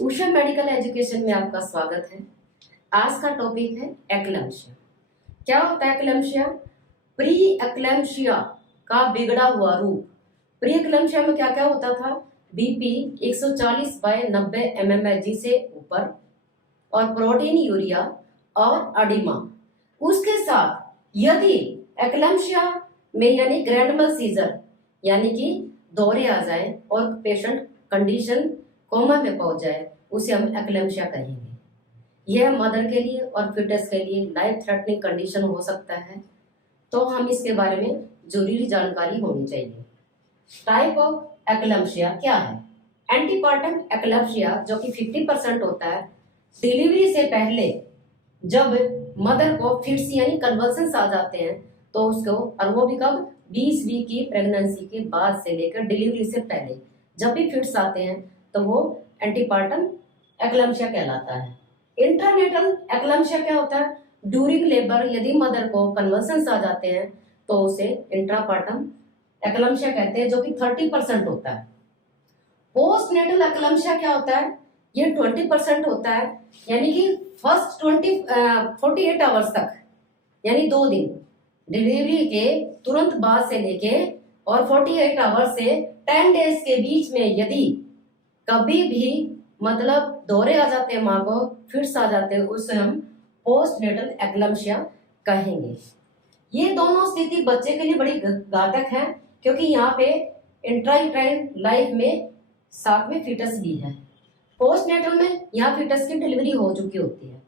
Usha medical education में आपका स्वागत है। आज का टॉपिक है एक्लेम्पशिया। क्या होता है एक्लेम्पशिया? प्री एक्लेम्पशिया का बिगड़ा हुआ रूप। प्री एक्लेम्पशिया में क्या क्या होता था? बीपी 140/90 mmHg से ऊपर और प्रोटीन यूरिया और अडीमा। उसके साथ यदि एक्लेम्पशिया में यानी ग्रैंड mal सीजर यानी कि दौरे आ जाए और पेशेंट कंडीशन कोमा में पहुंच जाए, उसे हम एक्लेम्पशिया कहेंगे। यह मदर के लिए और फिटस के लिए लाइफ थ्रेटनिंग कंडीशन हो सकता है, तो हम इसके बारे में जरूरी जानकारी होनी चाहिए। टाइप ऑफ एक्लेम्पशिया क्या है? एंटीपार्टम एक्लेम्पशिया जो कि 50% होता है। डिलीवरी से पहले जब मदर को फिट्स यानी कन्वल्सन्स आ जाते हैं तो उसको, और वो भी कब? 20 वीक की प्रेगनेंसी के बाद से लेकर डिलीवरी से पहले जब भी फिट्स आते हैं तो वो एंटीपार्टम एक्लेम्पशिया कहलाता है। इंट्रानेटल एक्लेम्पशिया क्या होता है? ड्यूरिंग लेबर यदि मदर को कन्वल्सन्स आ जाते हैं तो उसे इंट्रापार्टम एक्लेम्पशिया कहते हैं, जो कि 30% होता है। पोस्टनेटल एक्लेम्पशिया क्या होता है? ये 20% होता है, यानी कि फर्स्ट 48 आवर्स तक, यानी 2 दिन डिलीवरी के तुरंत बाद से लेके और 48 आवर्स से 10 डेज के बीच में यदि कभी भी मतलब दौरे आ जाते हैं, माँ को फिट्स आ जाते हैं, उसे हम पोस्टनेटल एक्लेम्पशिया कहेंगे। ये दोनों स्थिति बच्चे के लिए बड़ी घातक है, क्योंकि यहाँ पे इंट्रायूट्राइन लाइफ में साथ में फिटस भी है। पोस्टनेटल में यहाँ फिटस की डिलीवरी हो चुकी होती है।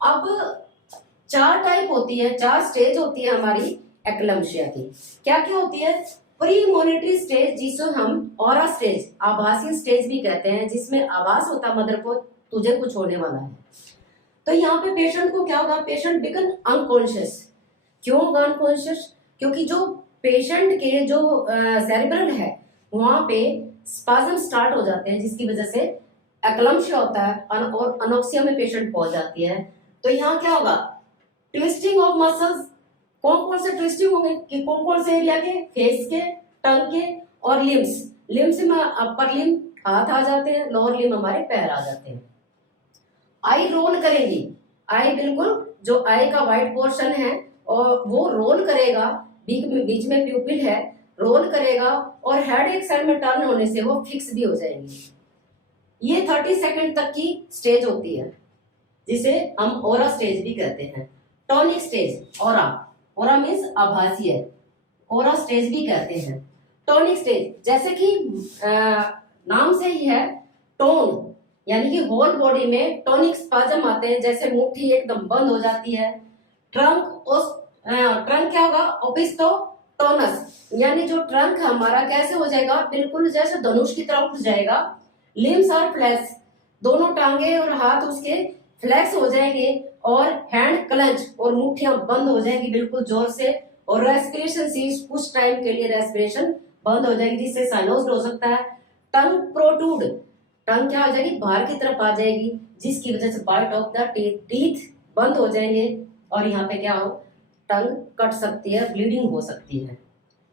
अब 4 टाइप होती है, 4 स्टेज होती है हमारी एक्लेम्पशिया की। क्या क्या होती है? प्रीमोनिटरी स्टेज, जिसे हम ऑरा स्टेज, आभासी स्टेज भी कहते हैं, जिसमें आभास होता मदर को तुझे कुछ होने वाला है। तो यहाँ पे पेशेंट को क्या होगा? Patient become unconscious. क्यों होगा अनकॉन्शियस? क्योंकि जो पेशेंट के जो सेरिब्रल है वहां पे स्पाज्म स्टार्ट हो जाते हैं, जिसकी वजह से एक्लेम्पशिया होता है और अनोक्सिया में पेशेंट पहुंच जाती है। तो यहाँ क्या होगा? Twisting of muscles. कौन कौन से ट्विस्टिंग होंगे कि कौन कौन से एरिया के? फेस के, टंग के और लिम्स में अपर लिम हाथ आ जाते हैं, लोअर लिम हमारे पैर आ जाते हैं। आई रोल करेगी, आई बिल्कुल जो आई का व्हाइट पोर्शन है और वो रोल करेगा, बीच में प्यूपिल है, रोल करेगा और हेड एक साइड में टर्न होने से वो फिक्स भी हो जाएंगी। ये 30 सेकंड तक की स्टेज होती है, जिसे हम ओरा स्टेज भी कहते हैं। टॉनिक स्टेज, ओरा मीन्स आभासी है, ओरा स्टेज भी कहते हैं। टॉनिक स्टेज जैसे कि नाम से ही है, टोन यानी कि होल बॉडी में टॉनिक स्पाज्म आते हैं, जैसे मुट्ठी एकदम बंद हो जाती है। ट्रंक क्या होगा? ओपिस्टो टोनस, यानी जो ट्रंक हमारा कैसे हो जाएगा? बिल्कुल जैसे धनुष की तरफ उठ जाएगा। लिम्स और फ्लैक्स, दोनों टांगे और हाथ उसके फ्लैक्स हो जाएंगे और हैंड क्लच और मुट्ठियां बंद हो जाएंगी बिल्कुल जोर से, और रेस्पिरेशन सीज, कुछ टाइम के लिए रेस्पिरेशन बंद हो जाएगी, जिससे साइनोज्ड हो सकता है। टंग प्रोट्रूड, टंग क्या हो जाएगी? बाहर की तरफ आ जाएगी, जिसकी वजह से बाइट ऑफ द टीथ बंद हो जाएंगे और यहाँ पे क्या हो? टंग कट सकती है, ब्लीडिंग हो सकती है।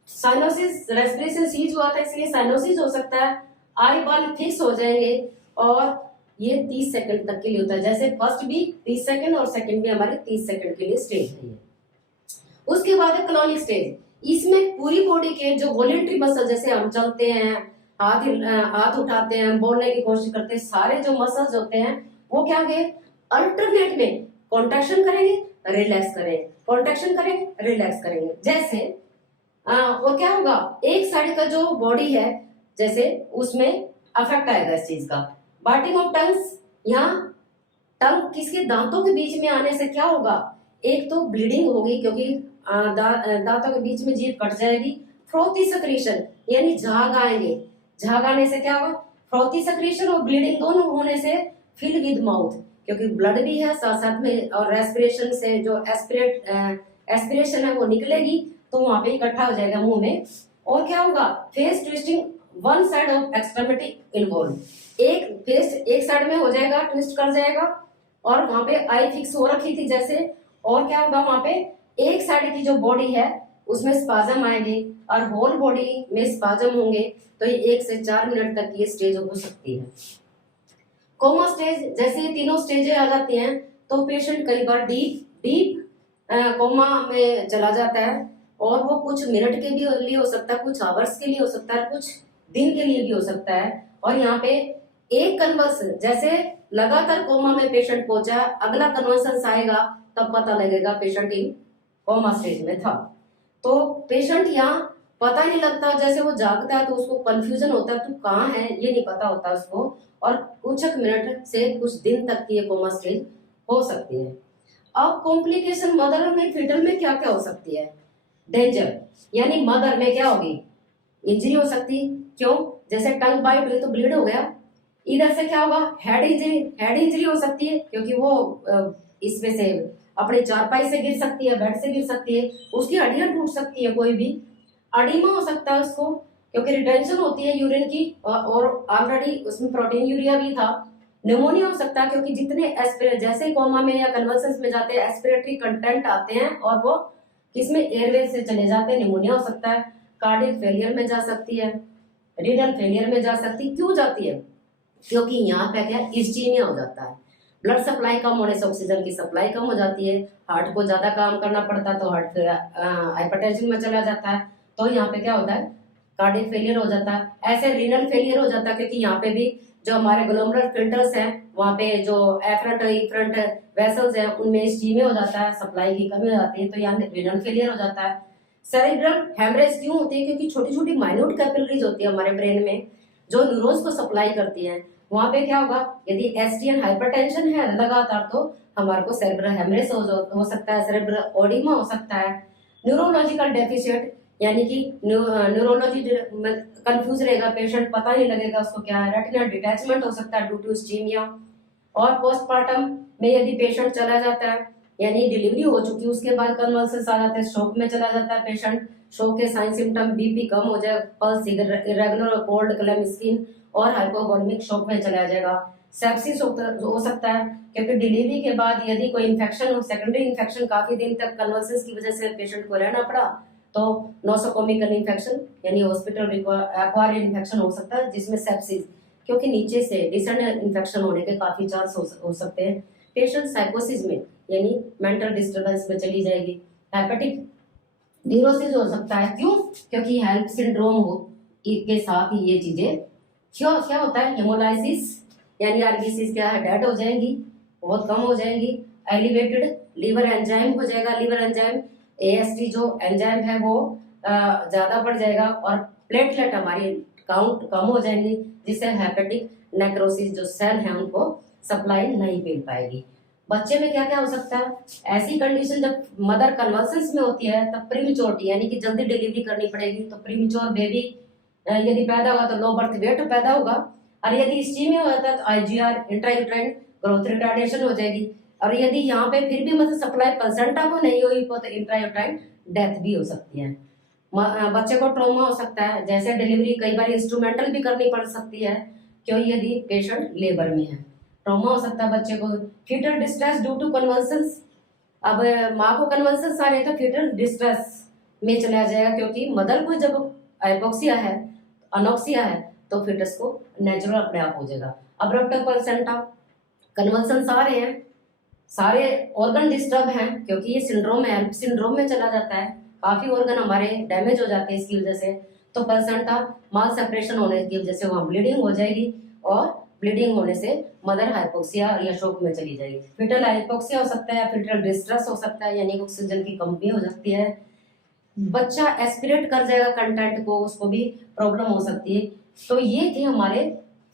साइनोसिस, रेस्पिरेशन सीज हुआ था इसलिए साइनोसिस हो सकता है। आई बॉल फिक्स हो जाएंगे और ये 30 सेकंड तक के लिए होता है। जैसे फर्स्ट भी 30 सेकंड और सेकंड भी हमारे 30 सेकंड के लिए स्टेज है ये। उसके बाद है क्लोनिक स्टेज। इसमें पूरी बॉडी के जो वॉलेंट्री मसल, जैसे हम चलते हैं, हाथ उठाते हैं, बोलने की कोशिश करते हैं, सारे जो मसल्स होते हैं वो क्या होंगे? अल्टरनेट में कॉन्ट्रैक्शन करेंगे, रिलैक्स करेंगे, कॉन्ट्रैक्शन करेंगे, रिलैक्स करेंगे। जैसे और क्या होगा? एक साइड का जो बॉडी है जैसे उसमें अफेक्ट आएगा इस चीज का। बाइटिंग ऑफ टंग्स, यहाँ टंग किसके दांतों के बीच में आने से क्या होगा? एक तो ब्लीडिंग होगी, क्योंकि दांतों के बीच में जीभ कट जाएगी। फ्रोथी सेक्रेशन यानी झाग आएंगे, झाग आने से क्या होगा? फ्रोथी सेक्रेशन और ब्लीडिंग दोनों होने से फिल विद माउथ, क्योंकि ब्लड भी है साथ साथ में, और रेस्पिरेशन से जो एस्पिरेशन है वो निकलेगी तो वहां पे इकट्ठा हो जाएगा मुंह में। और क्या होगा? Face twisting, one side of extremity involve, एक फेस एक साइड में हो जाएगा, ट्विस्ट कर जाएगा और वहां पे आई फिक्स हो रखी थी जैसे। और क्या होगा? वहां पे एक साइड की जो बॉडी है उसमें स्पाज्म आएंगे और होल बॉडी में स्पाज्म होंगे, तो ये 1 से 4 मिनट तक ये स्टेज हो सकती है। कोमा स्टेज, जैसे ये तीनों स्टेजें आ जाती हैं तो पेशेंट कई बार डीप कोमा में चला जाता है, और वो कुछ मिनट के भी लिए हो सकता है, कुछ आवर्स के लिए हो सकता है, कुछ दिन के लिए भी हो सकता है। और यहाँ पे एक कन्वर्सन, जैसे लगातार कोमा में पेशेंट पहुंचा, अगला कन्वर्सन आएगा तब पता लगेगा पेशेंट इन कोमा स्टेज में था। तो पेशेंट यहाँ पता नहीं लगता, जैसे वो जागता है तो उसको कंफ्यूजन होता है, तू कहाँ है ये नहीं पता होता उसको, और कुछ मिनट से कुछ दिन तक की ये कोमा स्टेज हो सकती है। अब कॉम्प्लिकेशन मदर में फीटल में क्या क्या हो सकती है? डेंजर, यानी मदर में क्या होगी? इंजरी हो सकती। क्यों? जैसे टंग बाइट हुई तो ब्लीड हो गया। इधर से क्या होगा? हेड इंजरी हो सकती है, क्योंकि वो इसमें से अपनी चारपाई से गिर सकती है, बेड से गिर सकती है, उसकी हड्डियां टूट सकती है। कोई भी अडीमा हो सकता है उसको, क्योंकि रिटेंशन होती है यूरिन की, और ऑलरेडी उसमें प्रोटीन यूरिया भी था। निमोनिया हो सकता है, क्योंकि जितने जैसे कोमा में या कन्वर्सेंस में जाते हैं एस्पिरेटरी कंटेंट आते हैं और वो किसमें एयरवे से चले जाते हैं, निमोनिया हो सकता है। कार्डियक फेलियर में जा सकती है, रीनल फेलियर में जा सकती। क्यों जाती है? क्योंकि यहाँ पे क्या इस्चीमिया हो जाता है, ब्लड सप्लाई कम होने से ऑक्सीजन की सप्लाई कम हो जाती है, हार्ट को ज्यादा काम करना पड़ता है तो हार्ट हाइपरटेंशन में चला जाता है, तो यहाँ पे क्या होता है? कार्डियक फेलियर हो जाता है। ऐसे रीनल फेलियर हो जाता है, क्योंकि यहाँ पे भी जो हमारे ग्लोमेरुलर फिल्टर्स हैं वहाँ पे जो एफरंट इफरंट वेसल्स हैं उनमें इस्चीमिया हो जाता है, सप्लाई की कमी हो जाती है, तो यहाँ रीनल फेलियर हो जाता है। सेरेब्रल हेमरेज क्यों होती है? क्योंकि छोटी छोटी माइन्यूट कैपिलरीज होती है हमारे ब्रेन में जो न्यूरॉन्स को सप्लाई करती है। वहां पे क्या होगा? यदि एसटीएन हाइपरटेंशन है लगातार तो हमारे को सेरेब्रल हेमरेज हो सकता है, सेरेब्रल ओडिमा हो सकता है। न्यूरोलॉजिकल डेफिशिएंट, यानी कि न्यूरोलॉजी कंफ्यूज रहेगा पेशेंट, पता नहीं लगेगा उसको क्या है। रेटिनल डिटैचमेंट हो सकता है ड्यू टू इस्चीमिया। और पोस्टमार्टम में यदि पेशेंट चला जाता है, यानी डिलीवरी हो चुकी है उसके बाद कन्वल्सन्स आ जाते हैं, शॉक में चला जाता है पेशेंट, शॉक के साइन सिम्टम बीपी कम हो जाए, pulse irregular, cold clammy skin और हाइपोवोलेमिक शॉक में चला जाएगा। सेप्सिस हो सकता है, क्योंकि डिलीवरी के बाद यदि कोई इन्फेक्शन हो, सेकेंडरी इन्फेक्शन, काफी दिन तक कन्वल्सन्स की वजह से पेशेंट को रहना पड़ा, तो नोसोकोमिकल इन्फेक्शन यानी हॉस्पिटल एक्वायर्ड इन्फेक्शन हो सकता है, जिसमें सेप्सिस, क्योंकि नीचे से डिसेंडेंट इन्फेक्शन होने के काफी चांस हो सकते हैं। पेशेंट साइकोसिस में यानी मेंटल डिस्टर्बेंस में चली जाएगी। हेपेटिक न्यूरोसिस हो सकता है। क्यों? क्योंकि हेल्प सिंड्रोम हो के साथ ही ये चीजें क्या होता है? हेमोलाइसिस यानी आरबीसी क्या है? डेड हो जाएंगी, बहुत कम हो जाएंगी। एलिवेटेड लिवर एंजाइम हो जाएगा, लिवर एंजाइम एएसटी जो एंजाइम है वो ज्यादा बढ़ जाएगा, और प्लेटलेट हमारी काउंट कम हो जाएंगी, जिससे हेपेटिक नेक्रोसिस जो सेल है उनको सप्लाई नहीं मिल पाएगी। बच्चे में क्या क्या हो सकता है? ऐसी कंडीशन जब मदर कन्वल्सन्स में होती है तब प्रीमेच्योरिटी यानी कि जल्दी डिलीवरी करनी पड़ेगी, तो प्रीमेच्योर बेबी यदि पैदा होगा तो लो बर्थ वेट पैदा होगा, और यदि इस्चीमिया हो जाता है तो आईजीआर इंट्रायूट्राइन ग्रोथ रिटार्डेशन हो जाएगी, और यदि यहाँ पे फिर भी मतलब सप्लाई प्लेसेंटा को नहीं हुई तो इंट्रायूट्राइन डेथ भी हो सकती है। बच्चे को ट्रॉमा हो सकता है, जैसे डिलीवरी कई बार इंस्ट्रूमेंटल भी करनी पड़ सकती है, क्यों? यदि पेशेंट लेबर में है, ट्रॉमा हो सकता है बच्चे को। फीटल डिस्ट्रेस ड्यू टू कन्वल्सन्स, अब माँ को कन्वल्सन्स आ रहे तो फीटल डिस्ट्रेस में चला जाएगा, क्योंकि मदर को जब हाइपोक्सिया है, अनोक्सिया है, तो फीटस को नेचुरल अपने आप हो जाएगा। अब्रप्ट प्लेसेंटा, कन्वल्सन्स आ रहे हैं, सारे ऑर्गन डिस्टर्ब हैं, क्योंकि ये सिंड्रोम है, हेल्प सिंड्रोम में चला जाता है, काफी ऑर्गन हमारे डैमेज हो जाते हैं इसकी वजह से, तो प्लेसेंटा माल सेपरेशन होने की वजह से वहाँ ब्लीडिंग हो जाएगी, और ब्लीडिंग होने से मदर हाइपोक्सिया या शोक में चली जाएगी। फीटल हाइपोक्सिया हो सकता है, फीटल डिस्ट्रेस हो सकता है, यानी ऑक्सीजन की कमी हो सकती है, बच्चा एस्पिरेट कर जाएगा कंटेंट को, उसको भी प्रॉब्लम हो सकती है। तो ये थे हमारे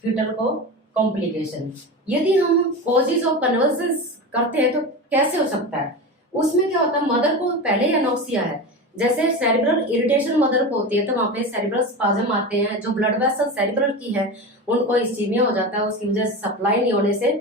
फीटल को कॉम्प्लिकेशन। यदि हम कॉजेज ऑफ कन्वर्सेंस करते हैं तो कैसे हो सकता है? उसमें क्या होता है? मदर को पहले अनोक्सिया है, जैसे सेरिब्रल इरिटेशन मदर को होती है तो वहां पे सेरिब्रल स्पाज्म आते हैं, जो ब्लड वेसल सेरिब्रल की है उनको इस्चीमिया हो जाता है, उसकी वजह से सप्लाई नहीं होने से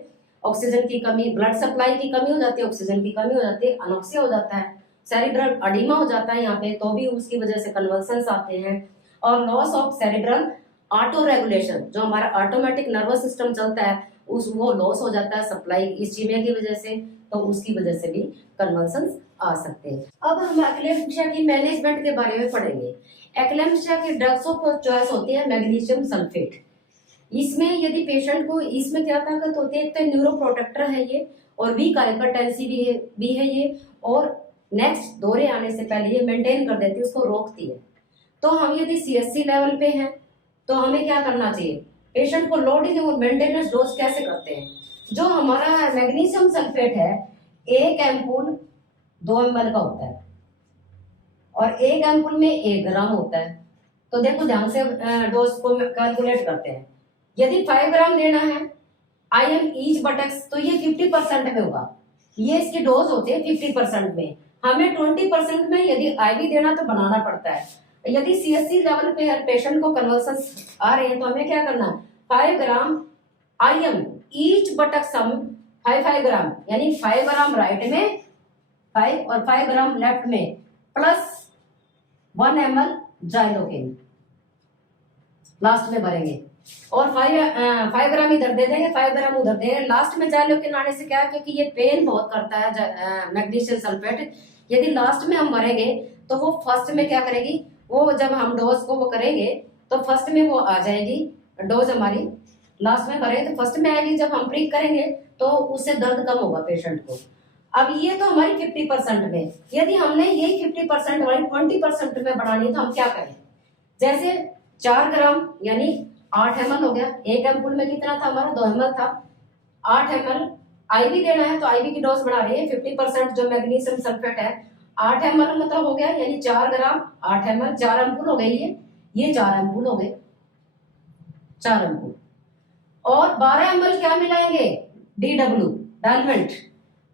ऑक्सीजन की कमी, ब्लड सप्लाई की कमी हो जाती है, ऑक्सीजन की कमी हो जाती है, अनोक्सिया हो जाता है, सेरिब्रल अडीमा हो जाता है यहाँ पे, तो भी उसकी वजह से कन्वल्सन्स आते हैं। और loss of cerebral auto regulation, जो हमारा ऑटोमेटिक नर्वस सिस्टम चलता है वो लॉस हो जाता है सप्लाई इस्चीमिया की वजह से, तो उसकी वजह से भी कन्वल्सन्स आ सकते हैं। अब हम एक्लेम्पशिया की मैनेजमेंट के बारे में पढ़ेंगे। एक्लेम्पशिया की ड्रग्स ऑफ चॉइस होती है मैग्नीशियम सल्फेट, इसमें यदि पेशेंट को, इसमें क्या ताकत होती है, एक तो न्यूरो प्रोटेक्टर है ये, और वीक हाइपरटेंसी भी है ये, और नेक्स्ट दौरे आने से पहले ये मेंटेन कर देती है, उसको रोकती है। तो हम यदि सीएससी लेवल पे हैं तो हमें क्या करना चाहिए, पेशेंट को लोडिंग और मेंटेनेंस डोज कैसे करते हैं। जो हमारा मैग्नीशियम सल्फेट है, एक एम्पूल 2 ml का होता है और एक एम्पूल में 1 ग्राम होता है। तो देखो ध्यान से डोज को कैलकुलेट करते हैं। यदि 5 ग्राम देना है IM ईच बटक्स, तो ये 50% में होगा, ये इसकी डोज होते हैं 50% में। हमें 20% में यदि IV देना तो बनाना पड़ता है। यदि CSC लेवल पे पेशेंट को कन्वर्सन्स आ रहे हैं तो हमें क्या करना है, 5 ग्राम IM ईच बटक सम 5 ग्राम, यानी 5 ग्राम राइट में 5 और 5 ग्राम लेफ्ट में, प्लस 1 ml जाइलोकेन लास्ट में भरेंगे, और 5 ग्राम इधर दे देंगे, 5 ग्राम उधर देंगे। लास्ट में जाइलोकेन आने से क्या है, क्योंकि ये पेन बहुत करता है मैग्नीशियम सल्फेट, यदि लास्ट में हम भरेंगे तो वो फर्स्ट में क्या करेगी, वो जब हम डोज को वो करेंगे तो फर्स्ट में वो आ जाएगी डोज हमारी, लास्ट में भरेंगे तो फर्स्ट में आएगी। जब हम प्रिक करेंगे तो उससे दर्द कम होगा पेशेंट को। अब ये तो हमारी 50% में, यदि हमने यही 50% वाली 20% में बढ़ानी है तो हम क्या करें, जैसे 4 ग्राम यानी 8 ml हो गया, एक एम्पूल में कितना था हमारा, 2 ml था, 8 ml IV देना है तो IV की डोज बढ़ा रही है 50% जो मैग्नीशियम सल्फेट है, 8 ml मतलब हो गया, यानी 4 ग्राम 8 ml, 4 एम्पूल हो गई ये 4 एम्पूल हो गए, 4 एम्पूल, और 12 ml क्या मिलाएंगे, DW डालमेंट,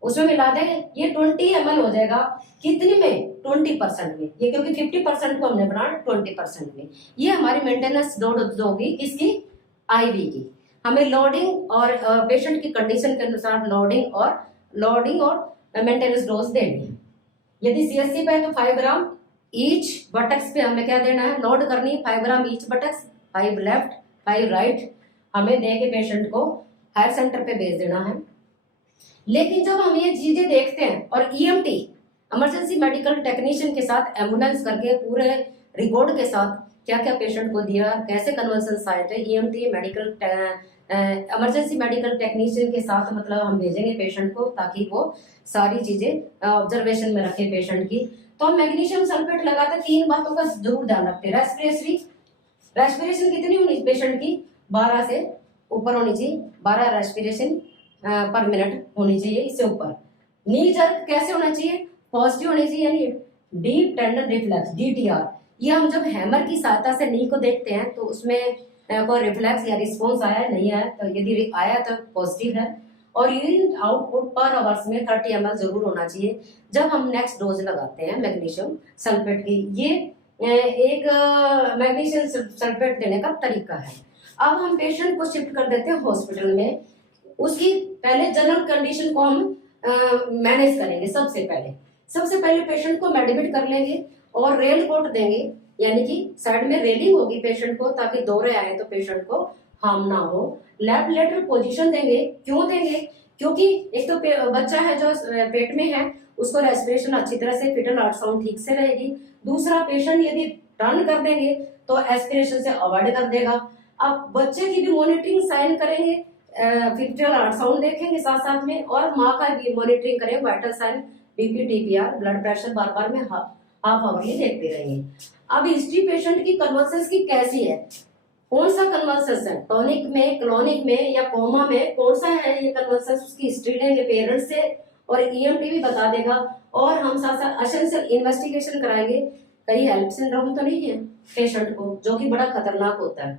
उसमें मिला देंगे, ये 20 ml हो जाएगा, कितने में, 20% में, ये क्योंकि 50% को हमने बनाया 20% में। ये हमारी मेंटेनेंस डोज होगी किसकी, IV की। हमें लोडिंग और पेशेंट की कंडीशन के अनुसार लोडिंग और मेंटेनेंस डोज देनी है। यदि CSC पे है तो 5 ग्राम ईच बटक्स पे हमें क्या देना है, लोड करनी है 5 ग्राम ईच बटक्स, 5 लेफ्ट 5 राइट, हमें दे के पेशेंट को हायर सेंटर पे भेज देना है। लेकिन जब हम ये चीजें देखते हैं और EMT इमरजेंसी मेडिकल टेक्नीशियन के साथ एम्बुलेंस करके पूरे रिकॉर्ड के साथ क्या क्या पेशेंट को दिया, कैसे कन्वर्सन्स आए थे, EMT medical emergency medical technician के साथ मतलब हम भेजेंगे पेशेंट को, ताकि वो सारी चीजें ऑब्जर्वेशन में रखे पेशेंट की। तो हम मैग्नीशियम सल्फेट लगाते 3 बातों का जरूर ध्यान रखते हैं। रेस्पिरेशन कितनी होनी पेशेंट की, 12 से ऊपर होनी चाहिए, 12 रेस्पिरेशन पर मिनट होनी चाहिए, इससे ऊपर। नी जर्क कैसे होना चाहिए, पॉजिटिव होनी चाहिए, यानी डीप टेंडन रिफ्लेक्स DTR। ये हम जब हैमर की सहायता से नी को देखते हैं तो उसमें कोई रिफ्लेक्स या रिस्पॉन्स आया नहीं आया, तो यदि आया तो पॉजिटिव है। और यूरिन आउटपुट पर आवर्स में 30 ml जरूर होना चाहिए जब हम नेक्स्ट डोज लगाते हैं मैग्नीशियम सल्फेट की। ये एक मैग्नीशियम सल्फेट देने का तरीका है। अब हम पेशेंट को शिफ्ट कर देते हैं हॉस्पिटल में। उसकी पहले जनरल कंडीशन को हम मैनेज करेंगे। सबसे पहले पेशेंट को मेडिकेट कर लेंगे और रेल कोट देंगे, यानी कि साइड में रेलिंग होगी पेशेंट को, ताकि दौरे आए तो पेशेंट को हार्म ना हो। लेफ्ट लेटरल पोजीशन देंगे। क्यों देंगे, क्योंकि एक तो बच्चा है जो पेट में है, उसको रेस्पिरेशन अच्छी तरह से, फिटल हार्ट साउंड ठीक से रहेगी। दूसरा, पेशेंट यदि टर्न कर देंगे तो एस्पिरेशन से अवॉइड कर देगा। अब बच्चे की भी मॉनिटरिंग साइन करेंगे, फिटल हार्ट साउंड देखेंगे साथ साथ में, और माँ का भी मॉनिटरिंग करें, vital sign BP TPR blood pressure बार बार में हाफ आवरली देखते रहेंगे। अब हिस्ट्री पेशेंट की कन्वर्सेंस की कैसी है, कौन सा कन्वर्सेंस है, टॉनिक में, क्लोनिक में या कोमा में, कौन सा है ये कन्वर्सेंस, उसकी हिस्ट्री लेंगे पेरेंट्स से, और EMT भी बता देगा। और हम साथ साथ एसेंशियल इन्वेस्टिगेशन कराएंगे, कहीं हेल्प सिंड्रोम तो नहीं है पेशेंट को, जो कि बड़ा खतरनाक होता है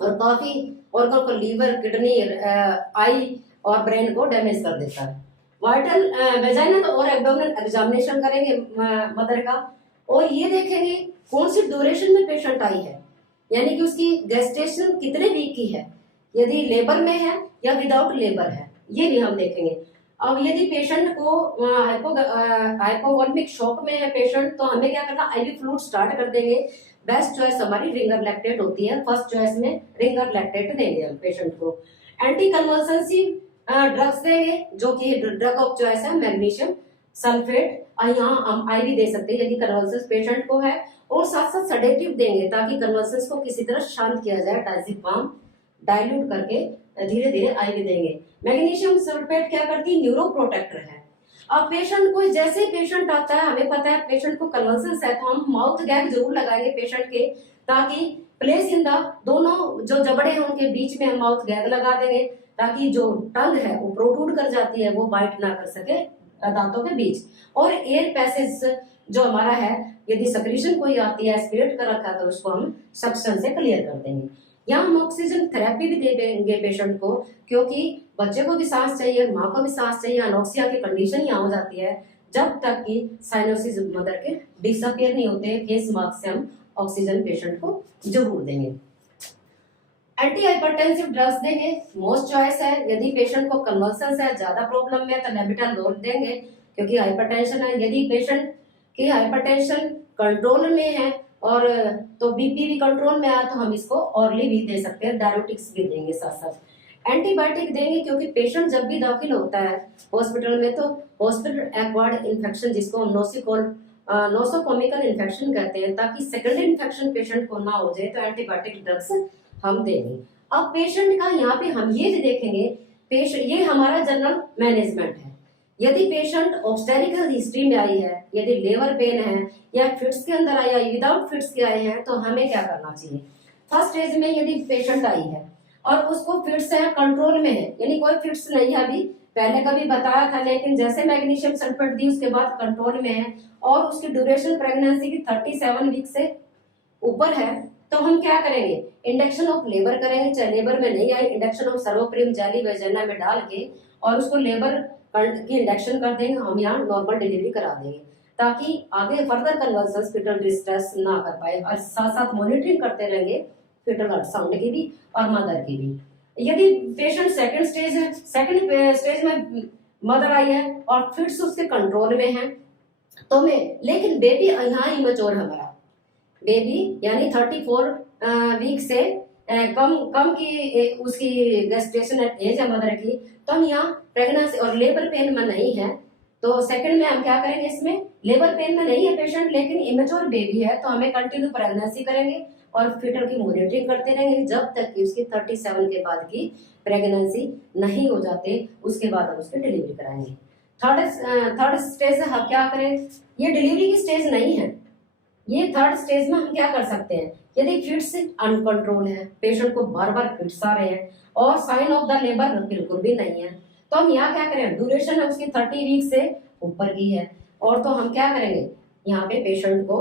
और काफी ऑर्गन को, लीवर, किडनी, आई और ब्रेन को डैमेज कर देता है। वाइटल वेजाइनल और एब्डोमिनल एग्जामिनेशन करेंगे मदर का, और ये देखेंगे कौन सी ड्यूरेशन में पेशेंट आई है, यानी कि उसकी गेस्टेशन कितने वीक की है, यदि लेबर में है या विदाउट लेबर है, ये भी हम देखेंगे। अब यदि पेशेंट को हाइपोवोल्मिक शॉक में है पेशेंट, तो हमें क्या करना, IV फ्लूइड स्टार्ट कर देंगे। बेस्ट चॉइस हमारी रिंगर लैक्टेट होती है, फर्स्ट चॉइस में रिंगर लैक्टेट देंगे हम पेशेंट को। एंटी कन्वर्सेंसिव ड्रग्स देंगे, जो कि ड्रग ऑफ चॉइस है मैग्नीशियम सल्फेट, यहाँ हम IV दे सकते हैं यदि कन्वर्सेंस पेशेंट को है, और साथ साथ सेडेटिव देंगे ताकि कन्वर्सेंस को किसी तरह शांत किया जाए, डायज़ेपाम डाइल्यूट करके धीरे धीरे आईवी देंगे। मैग्नीशियम सल्फेट क्या करती है, न्यूरो प्रोटेक्टर है। अब पेशेंट को, जैसे पेशेंट आता है, हमें पता है पेशेंट को कन्वल्सन्स है, तो हम माउथ गैग जरूर लगाएंगे पेशेंट के, ताकि प्लेस इन द, दोनों जो जबड़े हैं उनके बीच में हम माउथ गैग लगा देंगे, ताकि जो टंग है वो प्रोट्रूड कर जाती है, वो बाइट ना कर सके दांतों के बीच। और एयर पैसेज जो हमारा है, यदि सक्रीशन कोई आती है, एस्पिरेट कर रखा है, तो उसको हम सक्शन से क्लियर कर देंगे। यहाँ हम ऑक्सीजन थेरेपी भी दे देंगे पेशेंट को, क्योंकि बच्चे को भी सांस चाहिए, माँ को भी सांस चाहिए। अनोक्सिया की कंडीशन यहाँ हो जाती है जब तक कि साइनोसिस मदर के डिसअपियर नहीं होते। फेस मास्क से हम ऑक्सीजन पेशेंट को जरूर देंगे। एंटी हाइपरटेंसिव ड्रग्स देंगे, मोस्ट चॉइस है। यदि पेशेंट को कन्वल्सन्स है, ज्यादा प्रॉब्लम में, तो नेबिटालोल देंगे, क्योंकि हाइपरटेंशन है। यदि पेशेंट की हाइपरटेंशन कंट्रोल में है और तो बीपी भी कंट्रोल में आया, तो हम इसको ऑरली भी दे सकते हैं, डायरेटिक्स भी देंगे साथ साथ। एंटीबायोटिक देंगे, क्योंकि पेशेंट जब भी दाखिल होता है हॉस्पिटल में, तो हॉस्पिटल एक्वायर्ड इन्फेक्शन, जिसको हम नोसोकोमिकल इन्फेक्शन कहते हैं, ताकि सेकेंडरी इन्फेक्शन पेशेंट को ना हो जाए, तो एंटीबायोटिक ड्रग्स हम देंगे। अब पेशेंट का यहाँ पे हम ये देखेंगे, ये हमारा जनरल मैनेजमेंट है। यदि पेशेंट ऑब्स्टेरिकल हिस्ट्री में आई है, यदि लेबर पेन है या फिट्स के अंदर आई है, विदाउट फिट्स के आए हैं, तो हमें क्या करना चाहिए। फर्स्ट स्टेज में यदि पेशेंट आई है और उसको फिट्स है, कंट्रोल में है, यानी कोई फिट्स नहीं है, अभी पहले कभी बताया था, लेकिन जैसे मैग्नीशियम सल्फेट दी उसके बाद कंट्रोल में है, और उसकी ड्यूरेशन प्रेगनेंसी की 37 वीक से ऊपर है, तो हम क्या करेंगे, इंडक्शन ऑफ लेबर करेंगे। चाहे लेबर में नहीं आई, इंडक्शन ऑफ सर्वोप्रिम जेली वेजाइना में डाल के और उसको लेबर की इंडक्शन कर देंगे, हम यहाँ नॉर्मल डिलीवरी करा देंगे, ताकि आगे फर्दर कन्वर्सन्स फीटल डिस्ट्रेस ना कर पाए। और साथ साथ मॉनिटरिंग करते रहेंगे फीटल अल्ट्रासाउंड की भी और मदर की भी। यदि पेशेंट सेकंड स्टेज है, सेकंड स्टेज में मदर आई है और फिट्स उसके कंट्रोल में है, तो मैं, लेकिन बेबी यहाँ इमेच्योर हमारा बेबी, यानी 34 वीक से कम की उसकी गेस्टेशन एज है मदर की, तो हम यहाँ प्रेगनेंसी और लेबर पेन में नहीं है, तो सेकंड में हम क्या करेंगे, इसमें लेबर पेन में नहीं है पेशेंट, लेकिन इमेच्योर बेबी है, तो हमें कंटिन्यू प्रेगनेंसी करेंगे और फीटर की मॉनिटरिंग करते रहेंगे जब तक कि उसकी 37 के बाद की प्रेगनेंसी नहीं हो जाते, उसके बाद हम उसकी डिलीवरी कराएंगे। थर्ड स्टेज हम क्या करें, ये डिलीवरी की स्टेज नहीं है, ये थर्ड स्टेज में हम क्या कर सकते हैं, यदि फिट्स अनकंट्रोल है, पेशेंट को बार बार फिट्स आ रहे हैं और साइन ऑफ द लेबर बिल्कुल भी नहीं है, तो हम यहाँ क्या करें, ड्यूरेशन है उसकी 30 वीक से ऊपर की है, और तो हम क्या करेंगे, यहाँ पे पेशेंट को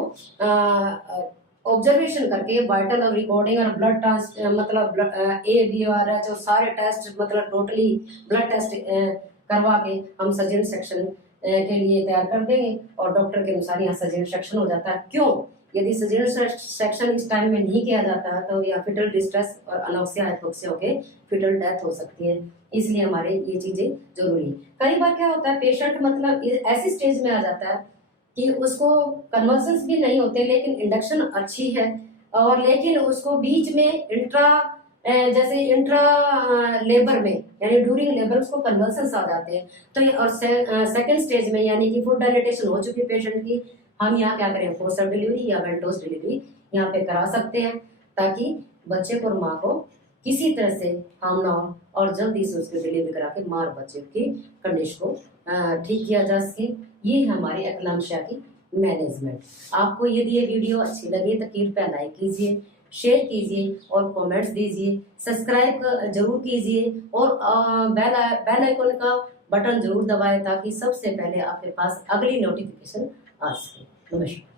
ऑब्जर्वेशन करके वाइटल और रिकॉर्डिंग और ब्लड मतलब ABRH और सारे टेस्ट, मतलब टोटली ब्लड टेस्ट करवा के हम सर्जरी सेक्शन के लिए तैयार कर देंगे, और डॉक्टर के अनुसार यहाँ सर्जरी सेक्शन हो जाता है। क्यों, यदि सर्जरी सेक्शन इस टाइम में नहीं किया जाता है, तो यहाँ फिटल डिस्ट्रेस और अनोक्सिया हाइपोक्सिया होके फिटल डेथ हो सकती है, इसलिए हमारे ये चीजें जरूरी है। कई बार क्या होता है, पेशेंट मतलब ऐसी स्टेज में आ जाता है कि उसको कन्वर्सन्स भी नहीं होते, लेकिन इंडक्शन अच्छी है, और लेकिन उसको बीच में जैसे इंट्रा लेबर में, यानी ड्यूरिंग लेबर उसको कन्वर्सन्स आ जाते हैं, तो ये और सेकंड स्टेज में, यानी कि फुल डायलिटेशन हो चुकी है पेशेंट की, हम यहाँ क्या करें, फोर्सर डिलीवरी या वेंटोस डिलीवरी यहाँ पे करा सकते हैं, ताकि बच्चे को और माँ को किसी तरह से हार्म ना हो, और जल्दी से उसकी डिलीवरी करा के माँ और बच्चे की कंडीशन को ठीक किया जा सके। ये हमारी एक्लाम्शिया की मैनेजमेंट। आपको यदि ये वीडियो अच्छी लगे तो कृपया लाइक कीजिए, शेयर कीजिए और कमेंट्स दीजिए, सब्सक्राइब जरूर कीजिए, और बेल आइकन का बटन जरूर दबाएं, ताकि सबसे पहले आपके पास अगली नोटिफिकेशन आ सके। नमस्कार।